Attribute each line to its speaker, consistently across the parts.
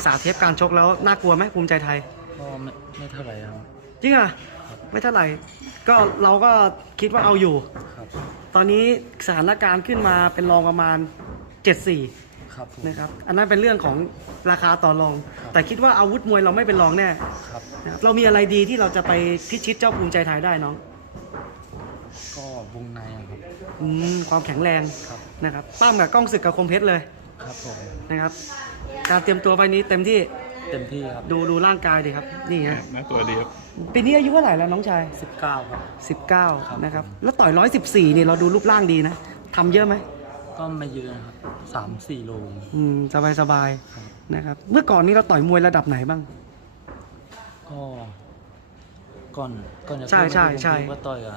Speaker 1: กษาเทปการชกแล้วน่ากลัวไหมภูมิใจไทย
Speaker 2: ก็ไม่ไม่เท่าไหร่ครับ
Speaker 1: จริงอ่ะไม่เท่าไหร่ก็เราก็คิดว่าเอาอยู่ตอนนี้สถานการณ์ขึ้นมาเป็นรองประมาณ 74ครับนะครับอันนั้นเป็นเรื่องของราคาต่อรอง แต่คิดว่าอาวุธมวยเราไม่เป็นรองแน่ครับเรามีอะไรดีที่เราจะไปพิชิตเจ้าภูมิใจไทยได้น้อง
Speaker 2: ก็วงในครั
Speaker 1: บความแข็งแรงนะครับป้ามกับกล้องศึกกับคมเพชรเลยครับผมนะครับการเตรียมตัวไปนี้เต็มที่เต็มที่ครับ ดูดูร่างกายดีครับ นี่ฮะน่าตัวดีครับปีนี้อายุเท่าไหร่แล้วน้องชาย19ครับ19นะครับ แล้วต่อย 114 นี่เราดูรูปร่างดีนะทําเยอะไหม
Speaker 2: ก็ไม่เยืนครับสามสี่โล
Speaker 1: อืม สบายสบายนะครับเมื่อก่อนนี้เราต่อยมวยระดับไหนบ้าง
Speaker 2: ก็ก่อน
Speaker 1: ก่อนจะใช่ใช่ใช่
Speaker 2: ก็ต่อยอะ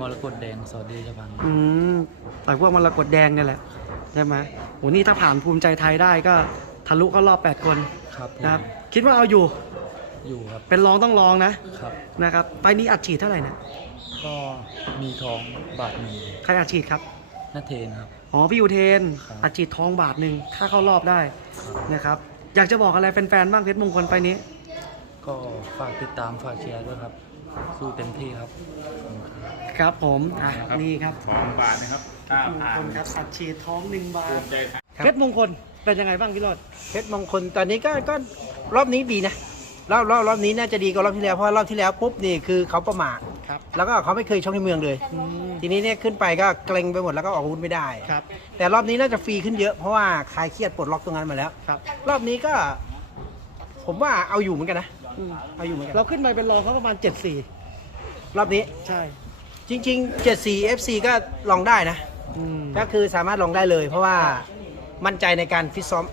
Speaker 2: มรกตแดงสอดีจะบัง
Speaker 1: อืมต่อยพวกมรกตแดงนี่แหละใช่ไหมโอ้นี่ถ้าผ่านภูมิใจไทยได้ก็ทะลุก็รอบ 8 คนครับนะครับ คิดว่าเอาอยู่อยู่ครับเป็นรองต้องรองนะครับนะครับไปนี้อัดฉีดเท่าไหร่นะ
Speaker 2: ก็มีทองบาทหนึ่งใครอัดฉีดครับนัทเทนครับ
Speaker 1: อ๋อ พี่อุเทน อัดฉีดทองบาทหนึ่ง ถ้าเข้ารอบได้นะครับ อยากจะบอกอะไรแฟนๆบ้างเพชรมงคลไปนี้
Speaker 2: ก็ฝากติดตามฝากแชร์ด้วยครับสู้เต็มที่ครับ
Speaker 1: ครับผมอ่ะนี่ครับ
Speaker 3: สองบาทนะครับ
Speaker 4: ทุกคนครับสัดว์ดท้องหนึ่งบาท
Speaker 1: เพชรมงคลเป็นยังไงบ้างพี่รอด
Speaker 5: เพชรมงคลตอนนี้ก็ก็รอบนี้ดีนะรอบรอบรอบนี้น่าจะดีกว่ารอบที่แล้วเพราะรอบที่แล้วปุ๊บนี่คือเขาประมาทครับแล้วก็เขาไม่เคยชกในเมืองเลย ทีนี้เนี่ยขึ้นไปก็เกร็งไปหมดแล้วก็ออกวุ้นไม่ได้ครับแต่รอบนี้น่าจะฟรีขึ้นเยอะเพราะว่าคลายเครียดปลดล็อกตรงนั้นมาแล้วครับรอบนี้ก็ ผมว่าเอาอยู่เหมือนกันนะ
Speaker 1: เราขึ้นไปเป็นรองเขาประมาณเจ็ดสี่รอบนี้
Speaker 5: ใช่ จริงๆเจ็ดสี่ FC ก็ลองได้นะก็คือสามารถลองได้เลยเพราะว่ามั่นใจในการฟิตซ้อม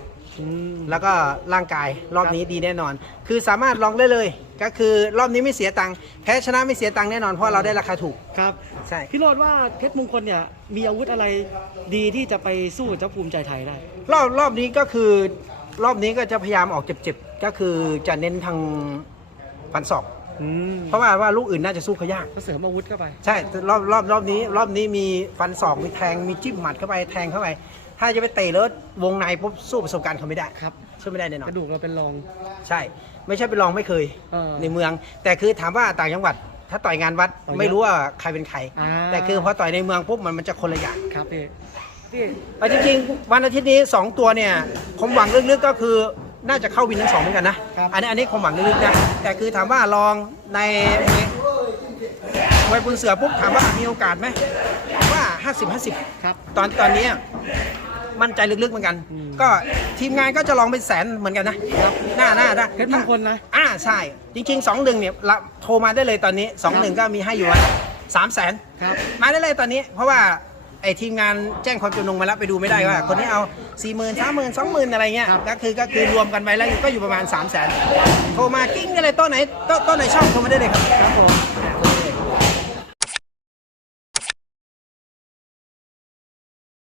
Speaker 5: แล้วก็ร่างกาย รอบนี้ดีแน่นอน คือสามารถลองได้เลย ก็คือรอบนี้ไม่เสียตังค์แพ้ชนะไม่เสียตังค์แน่นอนเพราะเราได้ราคาถูกครับใช่พี่โรด
Speaker 1: ว่าเพชรมงคลเนี่ยมีอาวุธอะไรดีที่จะไปสู้เจ้าภูมิใจไทยได้
Speaker 5: รอบรอบนี้ก็คืรอบนี้ก็จะพยายามออกเจ็บๆ ก็คือจะเน้นทางฟันศอก เพราะว่าว่าลูกอื่นน่าจะสู้เขายาก
Speaker 1: เสริมอาวุธ เข้าไป
Speaker 5: ใช่รอบรอบรอบนี้ รอบนี้มีฟันศอก มีแทงมีจิ้มหมัดเข้าไปแทงเข้าไป ถ้าจะไปเตะแล้ววงในปุ๊บสู้ประสบการณ์เขาไม่ได้ ครับช่วยไม่ได้แน่นอน กระดูกเราเป็นรอง ใช่ ไม่ใช่เป็นรองไม่เคย ในเมือง แต่คือถามว่าต่างจังหวัด ถ้าต่อยงานวัดไม่รู้ว่าใครเป็นใคร แต่คือพอต่อยในเมืองปุ๊บมันมันจะคนละอย่าง ครับพี่พี่จริงๆ วันอาทิตย์นี้ 2 ตัวเนี่ย ผมหวังลึกๆก็คือ น่าจะเข้าวินทั้งสองเหมือนกันนะ อันนี้อันนี้ผมหวังลึกๆนะ แต่คือถามว่าลองในวัยปุณเสือปุ๊บถามว่ามีโอกาสไหมว่า 50 50ครับตอนตอนนี้มั่นใจลึกๆเหมือนกัน ก็ทีมงานก็จะลองเป็นแสนเหมือนกันนะ หน้าหน้าได้เพชรมงคนนะ อ่าใช่ จริงๆ2อหนึ่งเนี่ย โทรมาได้เลยตอนนี้2อหนึ่งก็มีให้อยู่สามแสนมาได้เลยตอนนี้ เพราะว่าไอทีมงานแจ้งความจำนงมาแล้วไปดูไม่ได้ว่า คนนี้เอา4 0 0 0 0 3 0ามหมื่นสองหมื่นอะไรเงี้ยก็คือก็คือรวมกันไปแล้วก็อยู่ประมาณ 3 0 0แสนโทรมากิ้งอะไรต้นไหนต้นไหนชอบโทรมาได้เลยครับ
Speaker 1: ครับผม